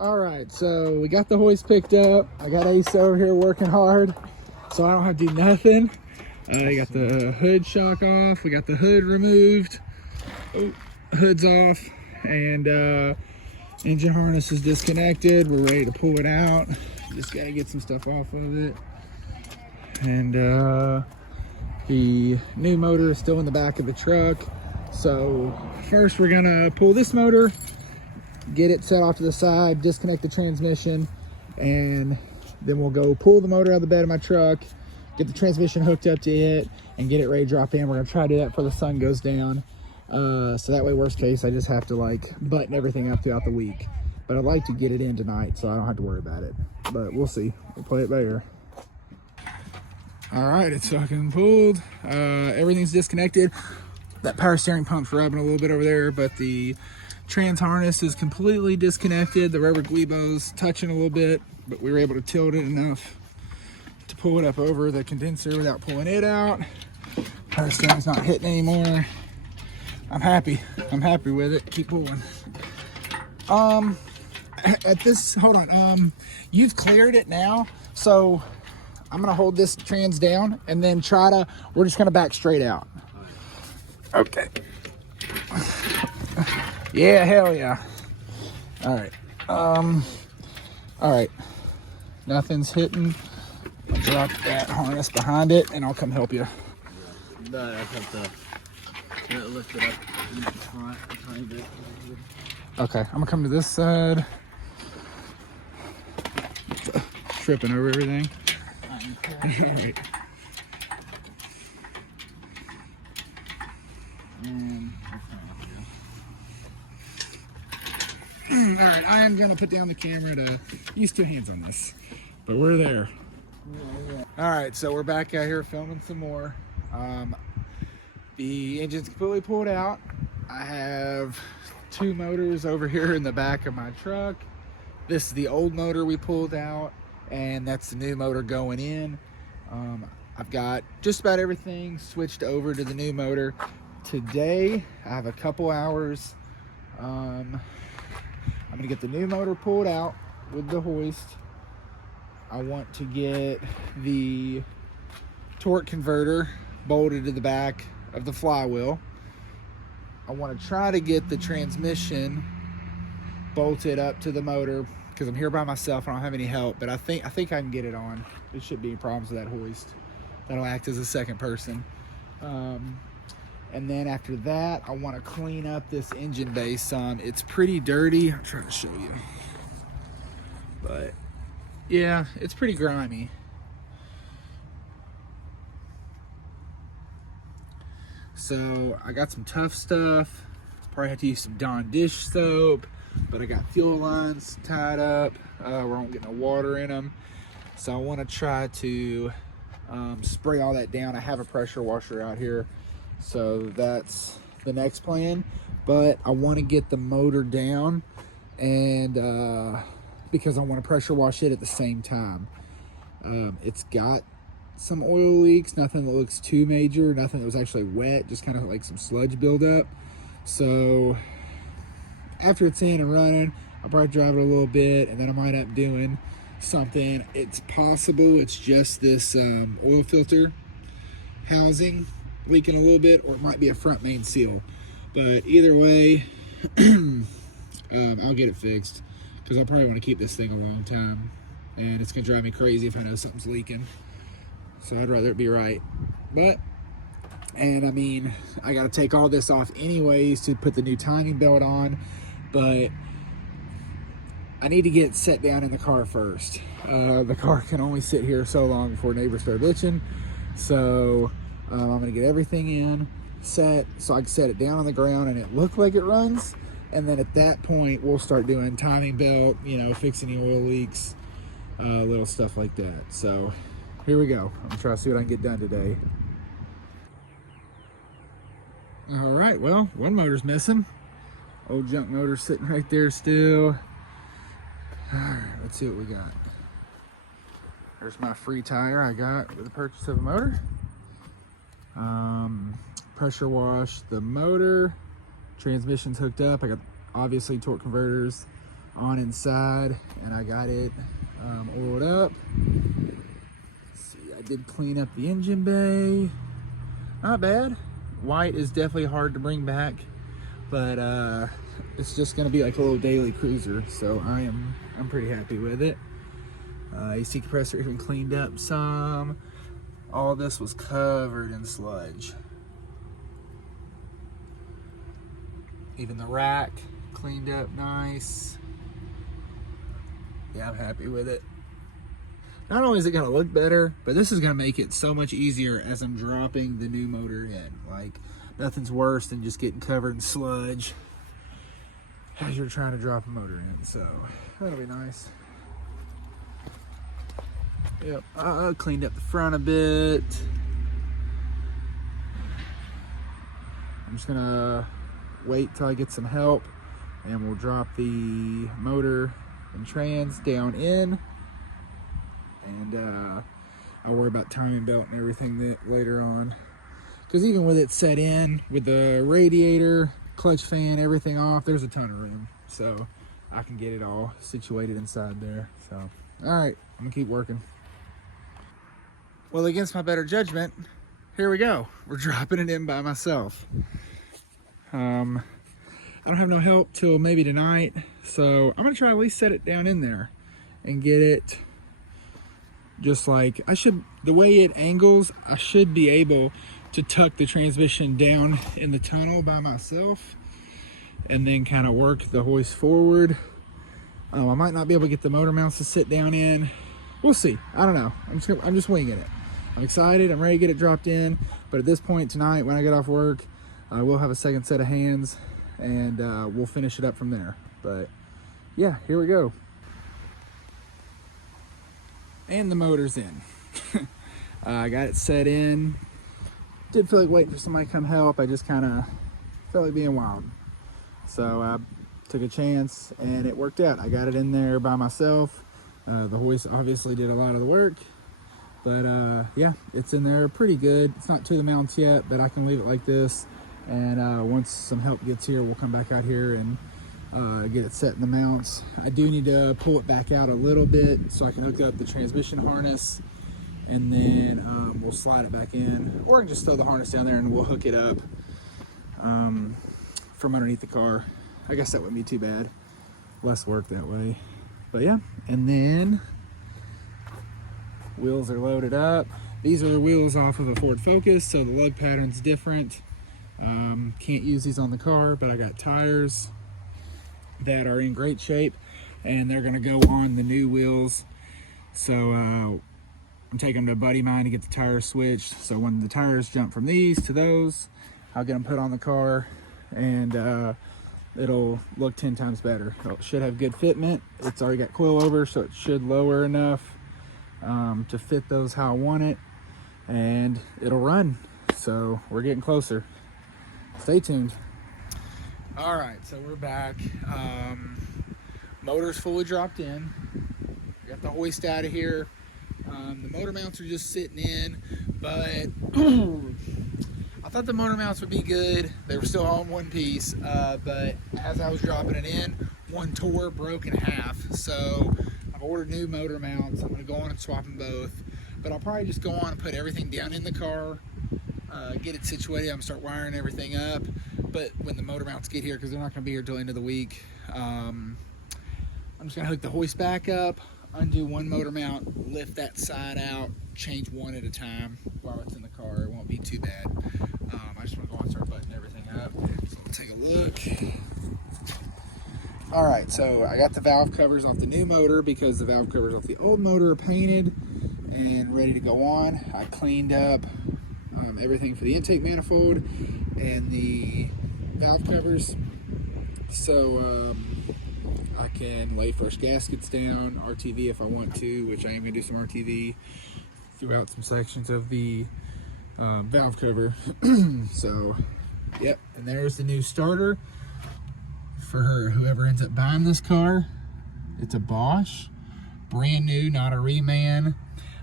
All right, so we got the hoist picked up. I got Ace over here working hard, so I don't have to do nothing. I got the hood shock off. We got the hood removed. Oh, hood's off, and engine harness is disconnected. We're ready to pull it out. Just gotta get some stuff off of it. And the new motor is still in the back of the truck. So first we're gonna pull this motor, get it set off to the side, disconnect the transmission, and then we'll go pull the motor out of the bed of my truck, get the transmission hooked up to it, and get it ready to drop in. We're gonna try to do that before the sun goes down. So that way, worst case, I just have to like button everything up throughout the week. But I'd like to get it in tonight so I don't have to worry about it. But we'll see. We'll play it by ear. All right, it's fucking pulled. Everything's disconnected. That power steering pump's rubbing a little bit over there, but the trans harness is completely disconnected. The rubber guibo's touching a little bit, but we were able to tilt it enough to pull it up over the condenser without pulling it out. Power steering's not hitting anymore. I'm happy with it. Keep pulling. At this, hold on. You've cleared it now, so I'm gonna hold this trans down and then we're just gonna back straight out. Okay. Yeah, hell yeah. All right. All right. Nothing's hitting. I'll drop that harness behind it and I'll come help you. No, I have to lift it up in the front a tiny bit. Okay, I'm gonna come to this side. Tripping over everything. Right. All right, I am gonna put down the camera to use two hands on this, but we're there. All right, so we're back out here filming some more. The engine's completely pulled out. I have two motors over here in the back of my truck. This is the old motor we pulled out, and that's the new motor going in. I've got just about everything switched over to the new motor. Today, I have a couple hours. I'm gonna get the new motor pulled out with the hoist. I want to get the torque converter bolted to the back of the flywheel. I want to try to get the transmission bolted up to the motor because I'm here by myself. I don't have any help, but I think I can get it on. There shouldn't be any problems with that hoist. That'll act as a second person. And then after that, I want to clean up this engine bay some. It's pretty dirty. I'll try to show you. But yeah, it's pretty grimy. So I got some tough stuff. Probably have to use some Dawn dish soap, but I got fuel lines tied up. We won't get no water in them. So I want to try to spray all that down. I have a pressure washer out here, so that's the next plan. But I want to get the motor down, and because I want to pressure wash it at the same time. It's got some oil leaks, nothing that looks too major, nothing that was actually wet, just kind of like some sludge buildup. So after it's in and running, I'll probably drive it a little bit, and then I might end up doing something. It's possible it's just this oil filter housing leaking a little bit, or it might be a front main seal. But either way, I'll get it fixed because I'll probably want to keep this thing a long time, and it's gonna drive me crazy if I know something's leaking. So I'd rather it be right. And I mean, I got to take all this off anyways to put the new timing belt on, but I need to get set down in the car first. The car can only sit here so long before neighbors start bitching. So I'm gonna get everything in, set, so I can set it down on the ground and it look like it runs. And then at that point, we'll start doing timing belt, fixing the oil leaks, little stuff like that. So here we go. I'm gonna try to see what I can get done today. All right, well, one motor's missing. Old junk motor sitting right there still. All right, let's see what we got. There's my free tire I got with the purchase of a motor. Pressure wash the motor. Transmission's hooked up. I got obviously torque converters on inside, and I got it oiled up. Let's see, I did clean up the engine bay. Not bad. White is definitely hard to bring back, but it's just gonna be like a little daily cruiser, so I'm pretty happy with it. AC compressor even cleaned up some. All this was covered in sludge. Even the rack cleaned up nice. Yeah, I'm happy with it. Not only is it gonna look better, but this is gonna make it so much easier as I'm dropping the new motor in. Like, nothing's worse than just getting covered in sludge as you're trying to drop a motor in, so that'll be nice. Yep, I cleaned up the front a bit. I'm just gonna wait till I get some help, and we'll drop the motor and trans down in, and I'll worry about timing belt and everything later on. Because even with it set in, with the radiator, clutch fan, everything off, there's a ton of room, so I can get it all situated inside there. So, all right, I'm gonna keep working. Well, against my better judgment, here we go. We're dropping it in by myself. I don't have no help till maybe tonight, so I'm gonna try to at least set it down in there and get it just like I should. The way it angles, I should be able to tuck the transmission down in the tunnel by myself and then kind of work the hoist forward. I might not be able to get the motor mounts to sit down in. We'll see. I don't know. I'm just winging it. I'm excited. I'm ready to get it dropped in. But at this point tonight, when I get off work, we'll have a second set of hands, and we'll finish it up from there. But yeah, here we go. And the motor's in. I got it set in. Did feel like waiting for somebody to come help. I just kind of felt like being wild. So I took a chance, and it worked out. I got it in there by myself. The hoist obviously did a lot of the work, but yeah, it's in there pretty good. It's not to the mounts yet, but I can leave it like this, and once some help gets here, we'll come back out here and get it set in the mounts. I do need to pull it back out a little bit so I can hook up the transmission harness, and then we'll slide it back in, or I can just throw the harness down there and we'll hook it up from underneath the car. I guess that wouldn't be too bad. Less work that way. But yeah, and then wheels are loaded up. These are the wheels off of a Ford Focus, so the lug pattern's different. Can't use these on the car, but I got tires that are in great shape, and they're gonna go on the new wheels. So I'm taking them to a buddy of mine to get the tires switched. So when the tires jump from these to those, I'll get them put on the car, and it'll look 10 times better. It should have good fitment. It's already got coilover, so it should lower enough to fit those how I want it, and it'll run. So we're getting closer. Stay tuned. All right, so we're back. Motor's fully dropped in. Got the hoist out of here. The motor mounts are just sitting in, but I thought the motor mounts would be good. They were still all in one piece, but as I was dropping it in, one broke in half. So I've ordered new motor mounts. I'm gonna go on and swap them both, but I'll probably just go on and put everything down in the car, get it situated. I'm gonna start wiring everything up. But when the motor mounts get here, because they're not gonna be here till the end of the week, I'm just gonna hook the hoist back up, undo one motor mount, lift that side out, change one at a time while it's in the car. It won't be too bad. I just want to go on and start buttoning everything up. So let's take a look. All right, so I got the valve covers off the new motor because the valve covers off the old motor are painted and ready to go on. I cleaned up everything for the intake manifold and the valve covers, so I can lay fresh gaskets down, RTV if I want to, which I am going to do some RTV throughout some sections of the valve cover. So yep, and there's the new starter for whoever ends up buying this car. It's a Bosch, brand new, not a reman.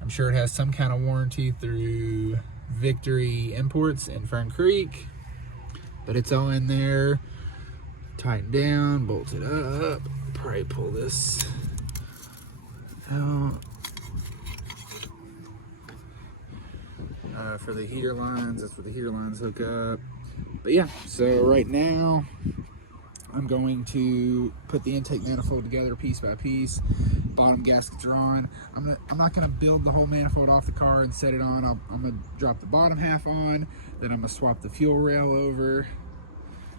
I'm sure it has some kind of warranty through Victory Imports in Fern Creek, but it's all in there, tightened down, bolted up, probably pull this out. For the heater lines, that's where the heater lines hook up. But yeah, so right now I'm going to put the intake manifold together piece by piece. Bottom gaskets are on. I'm not gonna build the whole manifold off the car and set it on. I'm gonna drop the bottom half on, then I'm gonna swap the fuel rail over a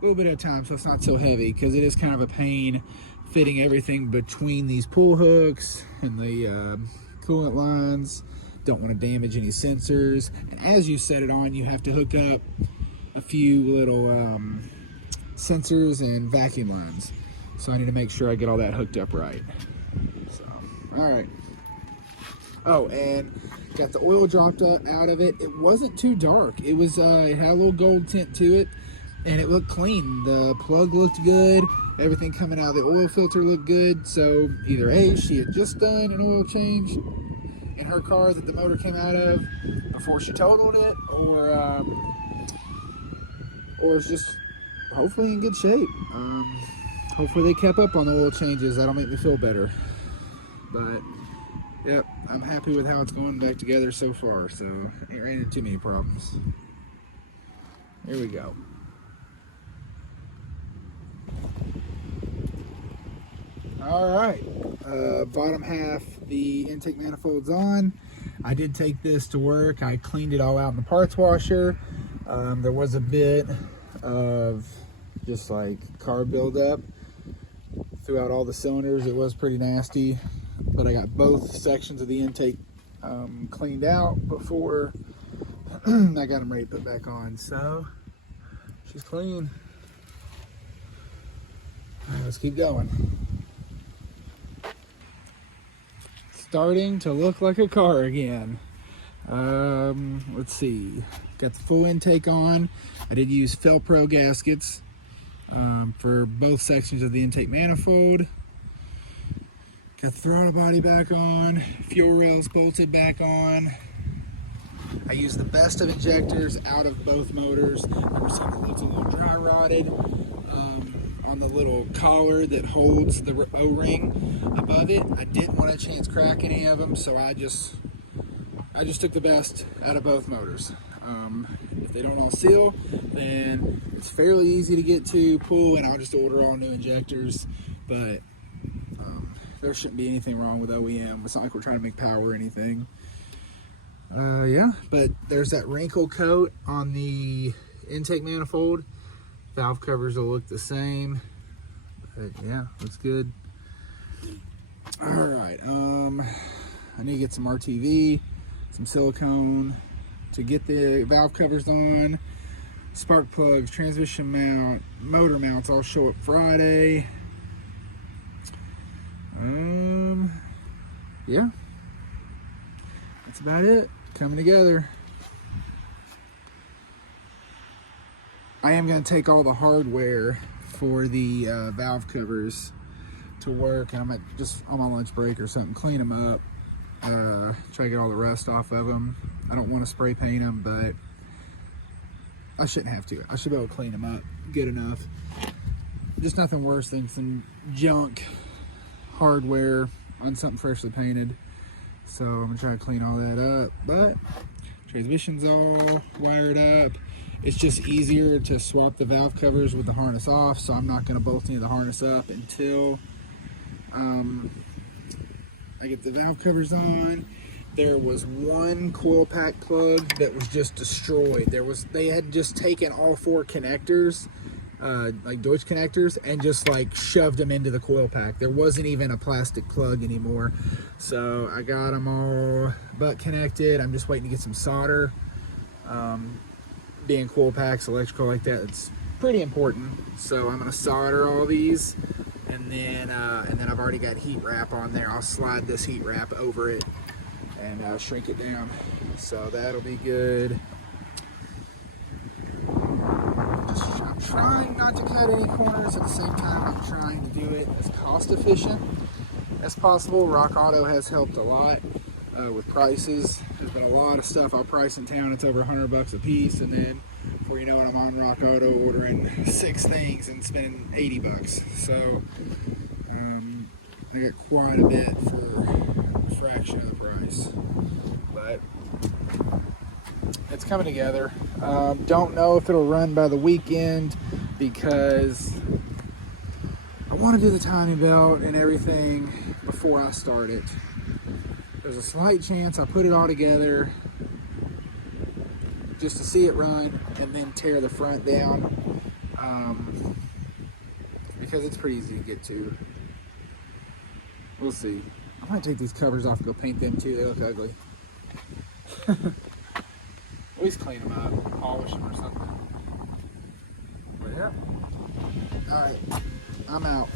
little bit at a time so it's not so heavy, because it is kind of a pain fitting everything between these pull hooks and the coolant lines. Don't want to damage any sensors, and as you set it on you have to hook up a few little sensors and vacuum lines, so I need to make sure I get all that hooked up right. So all right. Oh, and got the oil dropped out of it. It wasn't too dark. It was it had a little gold tint to it, and it looked clean. The plug looked good. Everything coming out of the oil filter looked good. So either A, she had just done an oil change in her car that the motor came out of before she totaled it, or it's just hopefully in good shape. Hopefully they kept up on the oil changes. That'll make me feel better. But yep, I'm happy with how it's going back together so far. So ain't ran into too many problems. Here we go. All right, bottom half, the intake manifold's on. I did take this to work. I cleaned it all out in the parts washer. There was a bit of just like carb buildup throughout all the cylinders. It was pretty nasty, but I got both sections of the intake cleaned out before I got them ready to put back on. So she's clean. All right, let's keep going. Starting to look like a car again. Let's see. Got the full intake on. I did use Felpro gaskets for both sections of the intake manifold. Got the throttle body back on. Fuel rails bolted back on. I used the best of injectors out of both motors. There was some that looked a little dry rotted on the little collar that holds the O-ring above it. I didn't want to chance crack any of them, so I just took the best out of both motors. If they don't all seal, then it's fairly easy to get to pull, and I'll just order all new injectors. But there shouldn't be anything wrong with OEM. It's not like we're trying to make power or anything. Yeah, but there's that wrinkle coat on the intake manifold. Valve covers will look the same, but yeah, looks good. All right, I need to get some RTV, some silicone to get the valve covers on. Spark plugs, transmission mount, motor mounts all show up Friday. Yeah, that's about it. Coming together. I am going to take all the hardware for the valve covers to work, and I'm at just on my lunch break or something, clean them up, try to get all the rust off of them. I don't want to spray paint them, but I shouldn't have to. I should be able to clean them up good enough. Just nothing worse than some junk hardware on something freshly painted. So I'm going to try to clean all that up, but transmission's all wired up. It's just easier to swap the valve covers with the harness off, so I'm not going to bolt any of the harness up until I get the valve covers on. There was one coil pack plug that was just destroyed. They had just taken all four connectors, like Deutsch connectors, and just like shoved them into the coil pack. There wasn't even a plastic plug anymore. So I got them all butt connected. I'm just waiting to get some solder. Being coil packs, electrical like that, it's pretty important. So I'm gonna solder all these, and then I've already got heat wrap on there. I'll slide this heat wrap over it and shrink it down. So that'll be good. I'm trying not to cut any corners. At the same time, I'm trying to do it as cost efficient as possible. Rock Auto has helped a lot with prices. There's been a lot of stuff I'll price in town. It's over $100 a piece, and then before you know it, I'm on Rock Auto ordering 6 things and spending $80. So I got quite a bit for a fraction of the price, but it's coming together. Don't know if it'll run by the weekend because I want to do the timing belt and everything before I start it. There's a slight chance I put it all together just to see it run and then tear the front down, because it's pretty easy to get to. We'll see. I might take these covers off and go paint them too. They look ugly. At least clean them up, polish them or something. But yeah. Alright, I'm out.